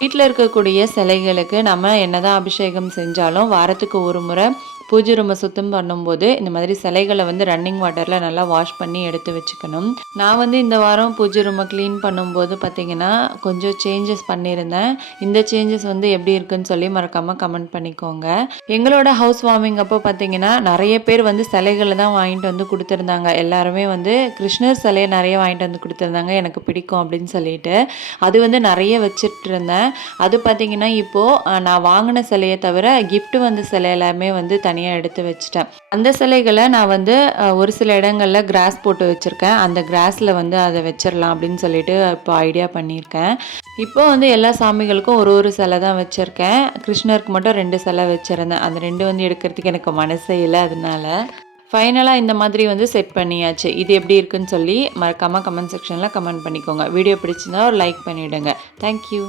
வீட்டில் இருக்கக்கூடிய சிலைகளுக்கு நம்ம என்னதான் அபிஷேகம் செஞ்சாலும் வாரத்துக்கு ஒரு முறை பூஜை ரூமை சுத்தம் பண்ணும்போது இந்த மாதிரி சிலைகளை வந்து ரன்னிங் வாட்டரில் நல்லா வாஷ் பண்ணி எடுத்து வச்சுக்கணும். நான் வந்து இந்த வாரம் பூஜை ரூமை க்ளீன் பண்ணும்போது பார்த்தீங்கன்னா கொஞ்சம் சேஞ்சஸ் பண்ணியிருந்தேன். இந்த சேஞ்சஸ் வந்து எப்படி இருக்குன்னு சொல்லி மறக்காமல் கமெண்ட் பண்ணிக்கோங்க. எங்களோட ஹவுஸ் வார்மிங் அப்போ பார்த்தீங்கன்னா நிறைய பேர் வந்து சிலைகளை தான் வாங்கிட்டு வந்து கொடுத்துருந்தாங்க. எல்லாருமே வந்து கிருஷ்ணர் சிலையை நிறைய வாங்கிட்டு வந்து கொடுத்துருந்தாங்க. எனக்கு பிடிக்கும் அப்படின்னு சொல்லிட்டு. அது வந்து நிறைய வச்சுட்டு இருந்தேன் அது பார்த்தீங்கன்னா இப்போது நான் வாங்கின சிலையை தவிர கிஃப்ட் வந்த சிலை எல்லாமே வந்து தனியாக எடுத்து வச்சுட்டேன். அந்த சிலைகளை நான் வந்து ஒரு சில இடங்களில் கிராஸ் போட்டு வச்சுருக்கேன். அந்த கிராஸில் வந்து அதை வச்சிடலாம் அப்படின்னு சொல்லிட்டு இப்போ ஐடியா பண்ணியிருக்கேன். இப்போ வந்து எல்லா சாமிகளுக்கும் ஒரு ஒரு சிலை தான் வச்சுருக்கேன். கிருஷ்ணருக்கு மட்டும் ரெண்டு சிலை வச்சுருந்தேன். அந்த ரெண்டு வந்து எடுக்கிறதுக்கு எனக்கு மனசே இல்லை அதனால. ஃபைனலாக இந்த மாதிரி வந்து செட் பண்ணியாச்சு. இது எப்படி இருக்குன்னு சொல்லி மறக்காமல் கமெண்ட் செக்ஷனில் கமெண்ட் பண்ணிக்கோங்க. வீடியோ பிடிச்சிருந்தா ஒரு லைக் பண்ணிவிடுங்க தேங்க்யூ